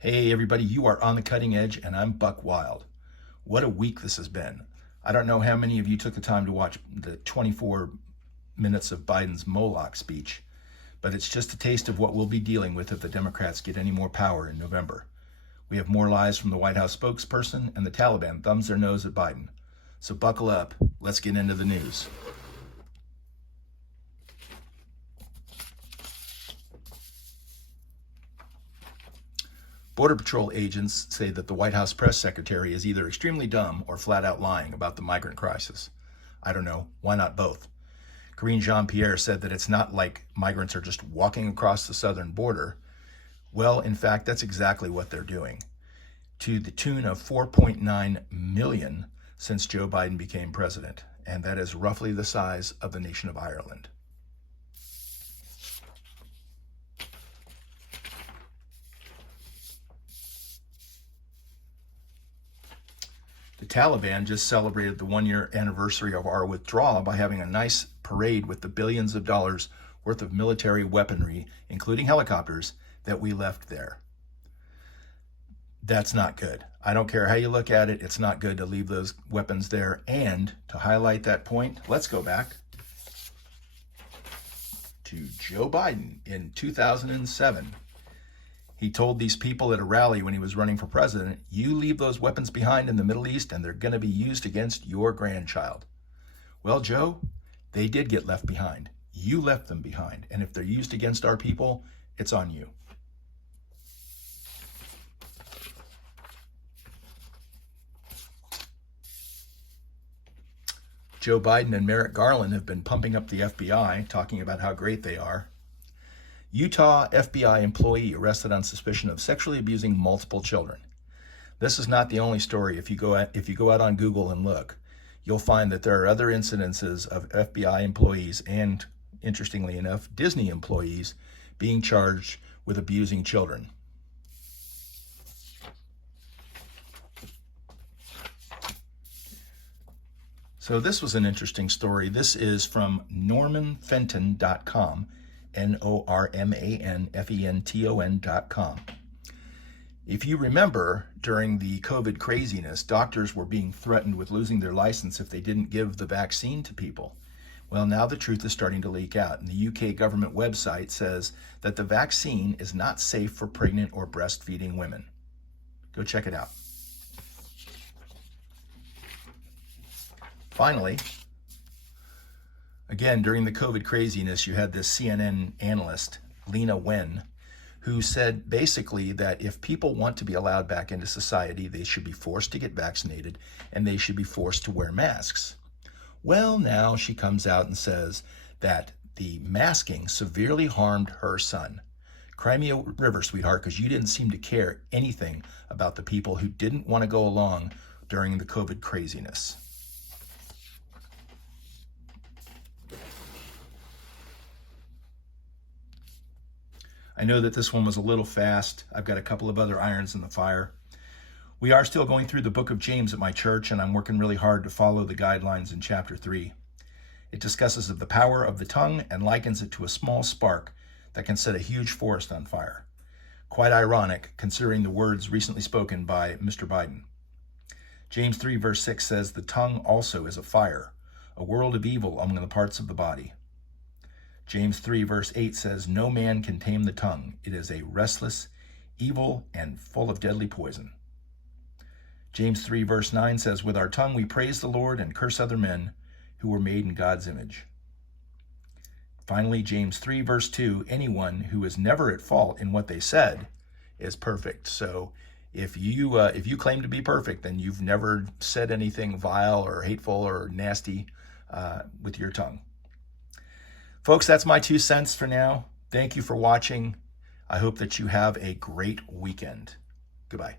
Hey everybody, you are on the cutting edge and I'm Buck Wild. What a week this has been. I don't know how many of you took the time to watch the 24 minutes of Biden's Moloch speech, but it's just a taste of what we'll be dealing with if the Democrats get any more power in November. We have more lies from the White House spokesperson, and the Taliban thumbs their nose at Biden. So buckle up, let's get into the news. Border Patrol agents say that the White House press secretary is either extremely dumb or flat out lying about the migrant crisis. I don't know, why not both? Karine Jean-Pierre said that it's not like migrants are just walking across the southern border. Well, in fact, that's exactly what they're doing, to the tune of 4.9 million since Joe Biden became president, and that is roughly the size of the nation of Ireland. The Taliban just celebrated the one-year anniversary of our withdrawal by having a nice parade with the billions of dollars worth of military weaponry, including helicopters, that we left there. That's not good. I don't care how you look at it, it's not good to leave those weapons there. And to highlight that point, let's go back to Joe Biden in 2007. He told these people at a rally when he was running for president, you leave those weapons behind in the Middle East and they're going to be used against your grandchild. Well, Joe, they did get left behind. You left them behind. And if they're used against our people, it's on you. Joe Biden and Merrick Garland have been pumping up the FBI, talking about how great they are. Utah FBI employee arrested on suspicion of sexually abusing multiple children. This is not the only story. If you go out on Google and look, you'll find that there are other incidences of FBI employees and, interestingly enough, Disney employees being charged with abusing children. So this was an interesting story. This is from normanfenton.com. normanfenton.com. If you remember, during the COVID craziness, doctors were being threatened with losing their license if they didn't give the vaccine to people. Well, now the truth is starting to leak out, and the UK government website says that the vaccine is not safe for pregnant or breastfeeding women. Go check it out. Finally, again, during the COVID craziness, you had this CNN analyst, Lena Wen, who said basically that if people want to be allowed back into society, they should be forced to get vaccinated and they should be forced to wear masks. Well, now she comes out and says that the masking severely harmed her son. Cry me a river, sweetheart, because you didn't seem to care anything about the people who didn't want to go along during the COVID craziness. I know that this one was a little fast. I've got a couple of other irons in the fire. We are still going through the book of James at my church, and I'm working really hard to follow the guidelines in chapter 3. It discusses of the power of the tongue and likens it to a small spark that can set a huge forest on fire. Quite ironic, considering the words recently spoken by Mr. Biden. James 3 verse 6 says, the tongue also is a fire, a world of evil among the parts of the body. James 3 verse 8 says, no man can tame the tongue. It is a restless, evil, and full of deadly poison. James 3 verse 9 says, with our tongue we praise the Lord and curse other men who were made in God's image. Finally, James 3 verse 2, anyone who is never at fault in what they said is perfect. So if you claim to be perfect, then you've never said anything vile or hateful or nasty with your tongue. Folks, that's my 2 cents for now. Thank you for watching. I hope that you have a great weekend. Goodbye.